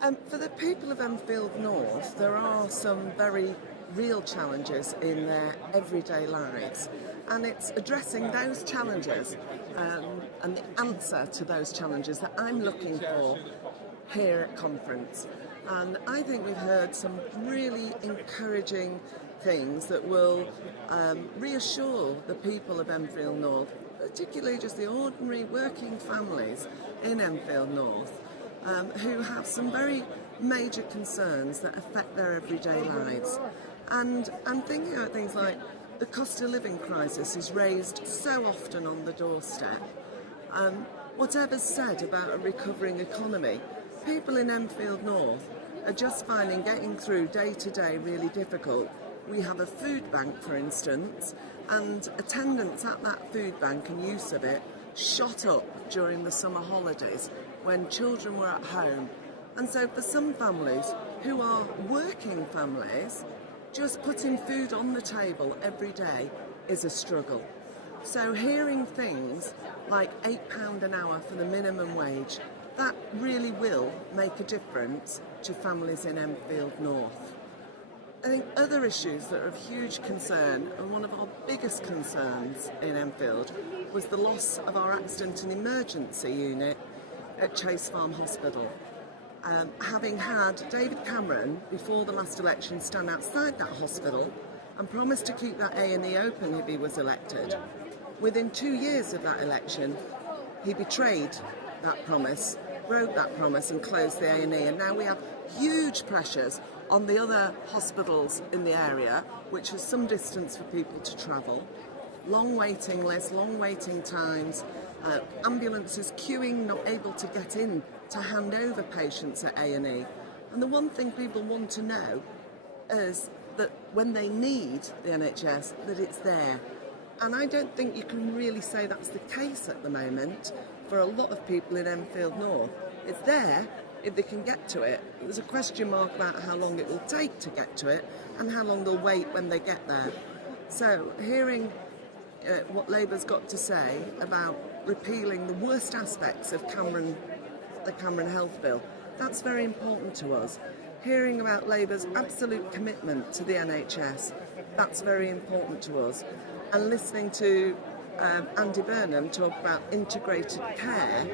For the people of Enfield North, there are some very real challenges in their everyday lives, and it's addressing those challenges and the answer to those challenges that I'm looking for here at conference. And I think we've heard some really encouraging things that will reassure the people of Enfield North, particularly just the ordinary working families in Enfield North, who have some very major concerns that affect their everyday lives. And I'm thinking about things like the cost of living crisis is raised so often on the doorstep. Whatever's said about a recovering economy, people in Enfield North are just finding getting through day to day really difficult. We have a food bank, for instance, and attendance at that food bank and use of it shot up during the summer holidays when children were at home. And so for some families who are working families, just putting food on the table every day is a struggle. So hearing things like £8 an hour for the minimum wage, that really will make a difference to families in Enfield North. I think other issues that are of huge concern, and one of our biggest concerns in Enfield, was the loss of our accident and emergency unit at Chase Farm Hospital. Having had David Cameron, before the last election, stand outside that hospital and promise to keep that A&E open if he was elected. Within 2 years of that election, he betrayed that promise, broke that promise and closed the A&E, and now we have huge pressures on the other hospitals in the area, which has some distance for people to travel. Long waiting lists, long waiting times, ambulances queuing, not able to get in to hand over patients at A&E. And the one thing people want to know is that when they need the NHS, that it's there. And I don't think you can really say that's the case at the moment for a lot of people in Enfield North. It's there if they can get to it. There's a question mark about how long it will take to get to it and how long they'll wait when they get there. So hearing what Labour's got to say about repealing the worst aspects of the Cameron Health Bill, that's very important to us. Hearing about Labour's absolute commitment to the NHS, that's very important to us. And listening to Andy Burnham talk about integrated care,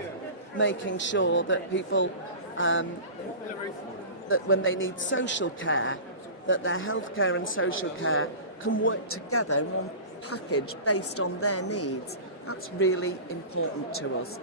making sure that people, that when they need social care, that their healthcare and social care can work together in one package based on their needs. That's really important to us.